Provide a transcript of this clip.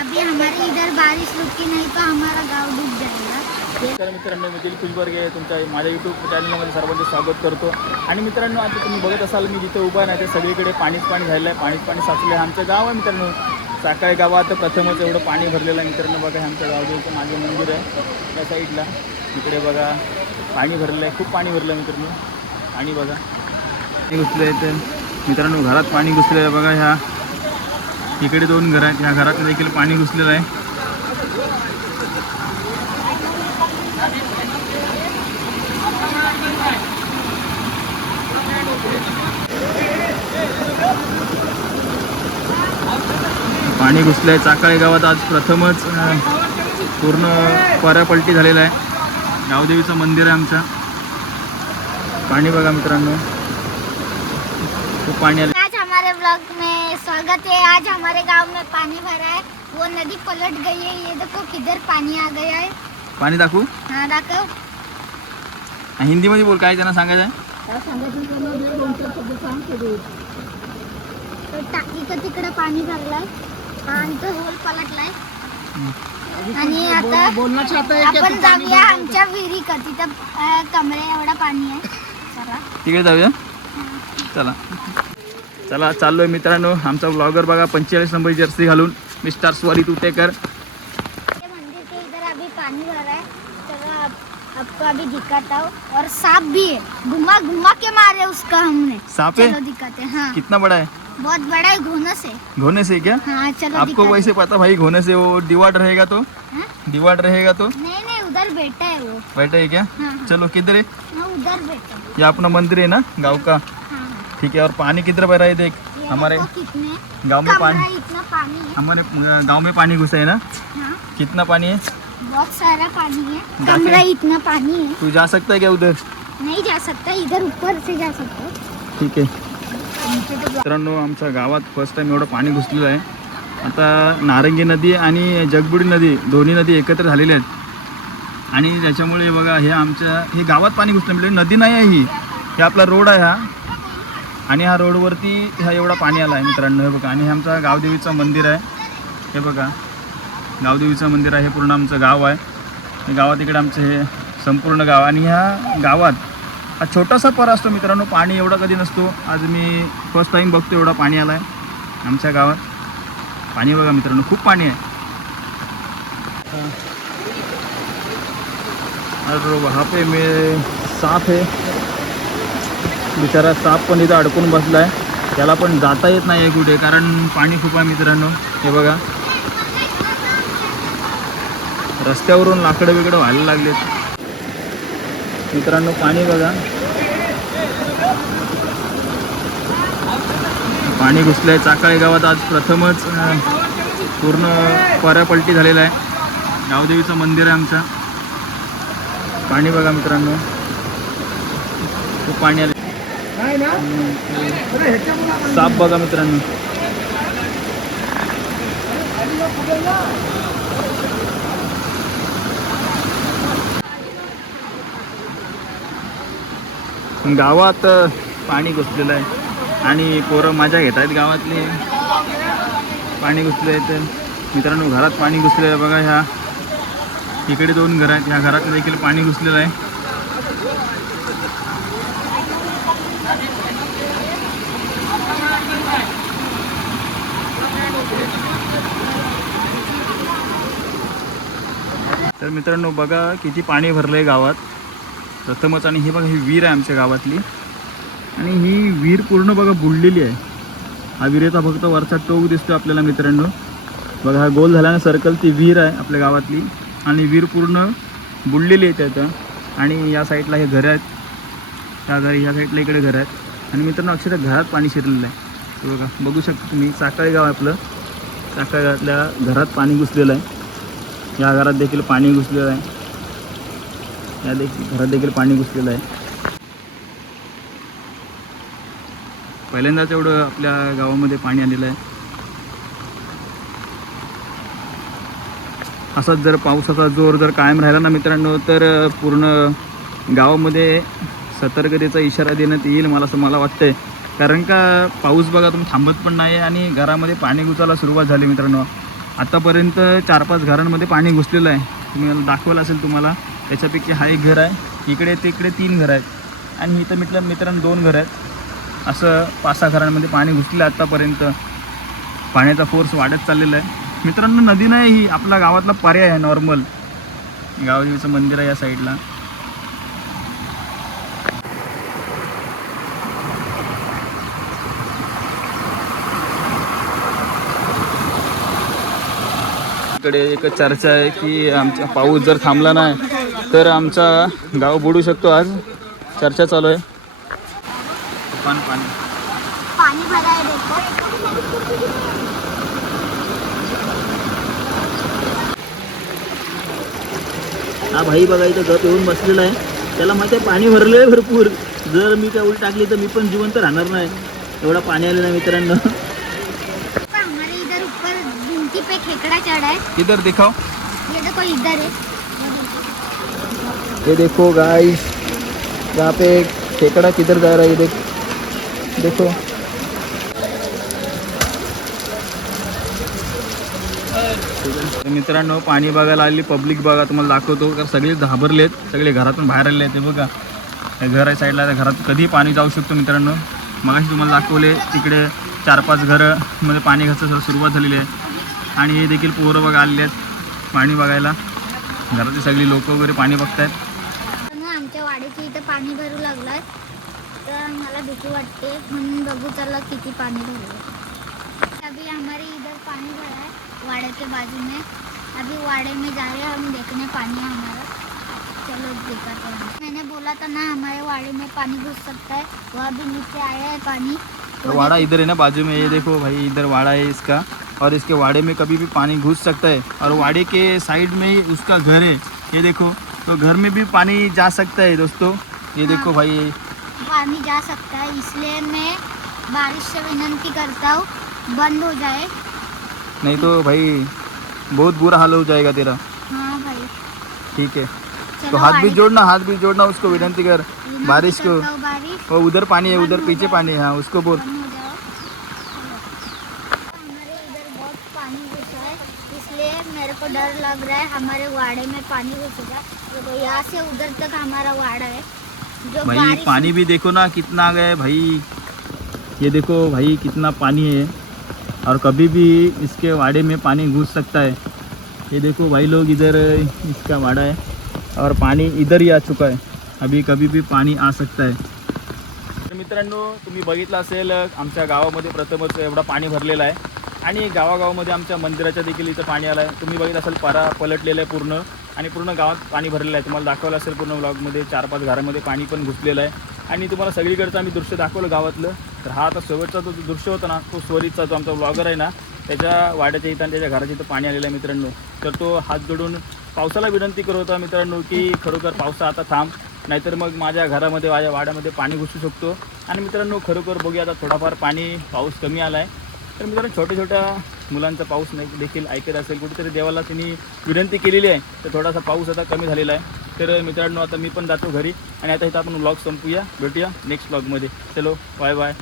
अभी हमारे इधर बारिश रुकी नहीं तो हमारा गांव डूब जाएगा। तर मित्रांनो मी दिल खुशबर्गे तुमच्या माझ्या यूट्यूब चॅनलमध्ये सर्वांचे स्वागत करतो. आणि मित्रांनो आता तुम्ही बघत असाल मी जिथे उभा आहे ना ते सगळीकडे पाणीच पाणी झालेलं आहे, पाणीच पाणी साचलं आहे. आमचं गाव आहे मित्रांनो साकाळी गावात प्रथमच एवढं पाणी भरलेलं आहे मित्रांनो. बघा आमच्या गावदेवीचं माझे मंदिर आहे त्या साईडला, इकडे बघा पाणी भरलेलं आहे, खूप पाणी भरलं आहे मित्रांनो. आणि बघा घुसलं आहे तर मित्रांनो घरात पाणी घुसलेलं आहे. बघा ह्या इकडे 2 घर आहेत, ह्या घरात देखील पाणी घुसलेलं आहे. पाणी घुसलं आहे. चाकाळे गावात आज प्रथमच पूर्ण परापलटी झालेला आहे. गावदेवीचं मंदिर आहे आमच्या. पाणी बघा मित्रांनो, खूप पाणी आलं. आज हमारे ब्लॉग में स्वागत है। आज हमारे गांव में पानी भरा है, वो नदी पलट गई है। ये देखो किधर पानी आ गया है। पाणी दाखवू? हाँ दाखव. हिंदीमध्ये बोल, काय त्यांना सांगायचं आहे? टाकीचं तिकडे पाणी भरलंय आणि तो होल पलटलाय. आणि आता आपण जाऊया आमच्या विहिरीत, तिथं कमरे एवढा पाणी आहे. चला तिकडे जाऊया, चला चला चाललोय मित्रांनो. आमचा ब्लॉगर बघा 45 नंबर जर्सी घालून मिस्टर स्वरी तुटेकर. मंदिर के इधर अभी पानी भरा है, चलो आपको अभी दिखाता हूँ. और सांप भी है, घुमा घुमा के मारे उसका हमने. सांप है? चलो दिखाते हैं. हाँ कितना बड़ा है? बहुत बड़ा है, घोनस है. घोने से क्या? हाँ चलो आपको दिखाते वैसे पता भाई, घोने से वो डिवाइड रहेगा तो हाँ? डिवाइड रहेगा तो नहीं नहीं उधर बैठा है वो. बैठा है क्या? हाँ हाँ चलो किधर है? हाँ, उधर बैठा है. ये अपना मंदिर है ना गांव का. हाँ हाँ. ठीक है. और पानी किधर भरा है देख. ये हमारे देखो कितने गांव में कमरा पानी, इतना पानी है. हमारे गांव में पानी घुसा है ना. हाँ कितना पानी है? बहुत सारा पानी है. जाके- कमरा इतना पानी है, तू जा सकता है क्या उधर? नहीं जा सकता. इधर ऊपर से जा सकता है. ठीक आहे. मित्रांनो आमच्या गावात फर्स्ट टाइम एवढं पाणी घुसलेलं आहे. आता नारंगी नदी आणि जगबुडी नदी दोन्ही नदी एकत्र झालेल्या आहेत. आणि त्याच्यामुळे बघा हे गावात पाणी घुसलं म्हणजे नदी नाही आहे ही, हे आपला रोड आहे हा. आणि ह्या रोडवरती एवढा पाणी आला आहे मित्रांनो. हे बघा. आणि हे आमचा गावदेवीचं मंदिर आहे. हे बघा गावदेवीचं मंदिर आहे, हे पूर्ण आमचं गाव आहे. हे गावात इकडे आमचं हे संपूर्ण गाव. आणि ह्या गावात हा छोटासा पर असतो मित्रांनो, पाणी एवढा कधी नसतो. आज मी फर्स्ट टाईम बघतो एवढा पाणी आला आहे आमच्या गावात. पाणी बघा मित्रांनो, खूप पाणी आहे. और वहाँ पे में सांप है, बिचारा सांप पण इथं अडकून बसला आहे. त्याला पण जाता येत नाही आहे कुठे, कारण पाणी खूप आहे मित्रांनो. हे बघा रस्त्यावरून लाकडं बिकडं व्हायला लागलेत मित्रांनो. पाणी बघा, पाणी घुसलं आहे. चाकाळे गावात आज प्रथमच पूर्ण परापलटी झालेलं आहे. गावदेवीचं मंदिर आहे आमच्या. पाणी बघा मित्रांनो, खूप पाणी आलं. साप बघा मित्रांनो. गावात पाणी घुसलेलं आहे आणि पोरं मजा घेत आहेत गावातली. पाणी घुसलं आहे तर मित्रांनो घरात पाणी घुसलेलं आहे. बघा ह्या इकडे 2 घर आहेत, ह्या घरात देखील पाणी घुसलेलं आहे. तर मित्रांनो बघा किती पाणी भरलं आहे गावात प्रथमच. आणि हे बघा ही विहीर आहे आमच्या गावातली, आणि ही विहीर पूर्ण बघा बुडलेली आहे. हा विहिरीचा फक्त वरचा टोक दिसतो आपल्याला मित्रांनो. बघा हा गोल झाल्याने सर्कल ती विहीर आहे आपल्या गावातली, आणि विहीर पूर्ण बुडलेली आहे त्याचं. आणि या साईडला हे घरं आहेत, त्या घरी ह्या साईडला इकडे घरं आहेत. आणि मित्रांनो अक्षरशः घरात पाणी शिरलेलं आहे. हे बघा बघू शकता तुम्ही, चाकाळे गाव आहे आपलं. चाकाळे गावातल्या घरात पाणी घुसलेलं आहे. या घरात देखील पाणी घुसलेलं आहे, या घरात देखील पाणी घुसलेलं आहे. पहिल्यांदाच एवढं आपल्या गावामध्ये पाणी आलेलं आहे. असाच जर पावसाचा जोर जर कायम राहिला ना मित्रांनो, तर पूर्ण गावामध्ये सतर्कतेचा इशारा देण्यात येईल मला वाटतंय. कारण का पाऊस बघा तुम्ही थांबत पण नाही आणि घरामध्ये पाणी घुसायला सुरुवात झाली मित्रांनो. आतापर्यंत 4-5 घरांमध्ये पाणी घुसलेलं आहे. तुम्हाला दाखवलं असेल तुम्हाला. त्याच्यापैकी हा एक घर आहे, इकडे तिकडे 3 घरं आहेत आणि इथं मित्रांनो 2 घरं आहेत. असं 5-6 घरांमध्ये पाणी घुसलेलं आहे आत्तापर्यंत. पाण्याचा फोर्स वाढत चाललेला आहे मित्रांनो. नदी नाही ही, आपला गावातला पर्याय आहे नॉर्मल. गावदेवीचं मंदिर आहे या साईडला. इकडे एक चर्चा आहे की आमचा पाऊस जर थांबला नाही तर आमचा गाव बुडू शकतो. आज चर्चा चालू आहे. पाणी पाणी भरायला देतात. हा भाई बघा इथं गप येऊन बसलेला आहे. त्याला माहिती आहे पाणी भरलं आहे भरपूर. जर मी त्या उलट टाकली तर मी पण जिवंत राहणार नाही. एवढा पाणी आलेलं आहे मित्रांनो. हमारे इधर ऊपर भिंती पे खेकड़ा चढ़ा है. इधर दिखाओ. ये देखो इधर है. ये देखो गाइस, यहाँ पे खेकड़ा किधर जा रहा है ये देखो. तर मित्रांनो पाणी बघायला आलेली पब्लिक बघा, तुम्हाला दाखवतो. कारण सगळे घाबरलेत, सगळे घरातून बाहेर आलेले आहेत. ते बघा घर आहे साईडला, त्या घरात कधीही पाणी जाऊ शकतो मित्रांनो. मगाशी तुम्हाला दाखवले तिकडे 4-5 घरमध्ये पाणी घासायला सुरुवात झालेली आहे. आणि हे देखील पोरं बघा आलेले आहेत पाणी बघायला. घरातली सगळी लोक वगैरे पाणी बघतायत. आमच्या वाडीच्या इथं पाणी भरू लागलंय तर मला भीती वाटते. म्हणून बघू चला किती पाणी भरलं. अभी हमारे इधर पानी भरा है वाड़े के बाजू में. अभी वाड़े में जा रहे हैं हम देखने पानी है हमारा. चलो दिखाते हैं. मैंने बोला था ना हमारे वाड़े में पानी घुस सकता है. वहाँ भी नीचे आया है पानी. तो वाड़ा इधर है ना बाजू में. ये देखो भाई इधर वाड़ा है इसका, और इसके वाड़े में कभी भी पानी घुस सकता है. और वाड़े के साइड में ही उसका घर है. ये देखो, तो घर में भी पानी जा सकता है दोस्तों. ये देखो भाई पानी जा सकता है. इसलिए मैं बारिश से विनती करता हूँ बंद हो जाए. नहीं तो भाई बहुत बुरा हाल हो जाएगा तेरा. हाँ भाई. ठीक है, चलो तो हाथ भी वाड़े- जोड़ना उसको विनती कर. विनती बारिश को करता हूँ बारिश वो उधर पानी है, बंद उधर हो पीछे जाए. पानी है. हाँ उसको बोल. बंद हो जाओ. हमारे इधर बहुत पानी घुसा है इसलिए मेरे को डर लग रहा है हमारे वाड़े में पानी घुसेगा. देखो यहाँ से उधर तक हमारा वाड़ा है. जो भाई बारिश पानी भी देखो ना कितना आ गया है भाई. ये देखो भाई कितना पानी है, और कभी भी इसके वाड़े में पानी घुस सकता है. ये देखो भाई लोग, इधर इसका वाड़ा है और पानी इधर ही आ चुका है. अभी कभी भी पाणी आ सकता है. तर मित्रांनो तुम्ही बघितलं असेल आमच्या गावामध्ये प्रथमच एवढा पाणी भरलेला आहे. आणि गावागावामध्ये आमच्या मंदिराच्या देखील इथं पाणी आलं आहे. तुम्ही बघितलं असेल पारा पलटलेला आहे पूर्ण, आणि पूर्ण गावात पाणी भरलेलं आहे. तुम्हाला दाखवलं असेल पूर्ण व्लॉगमध्ये 4-5 घरामध्ये पाणी पण घुसलेलं आहे. आणि तुम्हाला सगळीकडचं आम्ही दृश्य दाखवलं गावातलं. तर हा आता शेवटचा जो दृश्य होता ना, तो स्वरीचा जो आमचा व्लॉगर आहे ना, त्याच्या वाड्याच्या इथं आणि त्याच्या घराच्या इथं पाणी आलेलं आहे मित्रांनो. तर तो हात जोडून पावसाला विनंती करत होता मित्रांनो की खरोखर पावसा आता थांब, नाहीतर मग माझ्या घरामध्ये माझ्या वाड्यामध्ये पाणी घुसू शकतो. आणि मित्रांनो खरोखर बघूया आता थोडाफार पाऊस कमी आला आहे. तर मित्रांनो छोट्या छोट्या मुलांचा पाऊस देखील ऐकत असेल कुठेतरी देवाला त्यांनी विनंती केलेली आहे. तर थोडासा पाऊस आता कमी झालेला आहे. तर मित्रांनो आता मी पण जातो घरी, आणि आता इथं आपण व्लॉग संपूया. भेटूया नेक्स्ट व्लॉगमध्ये. चलो बाय बाय.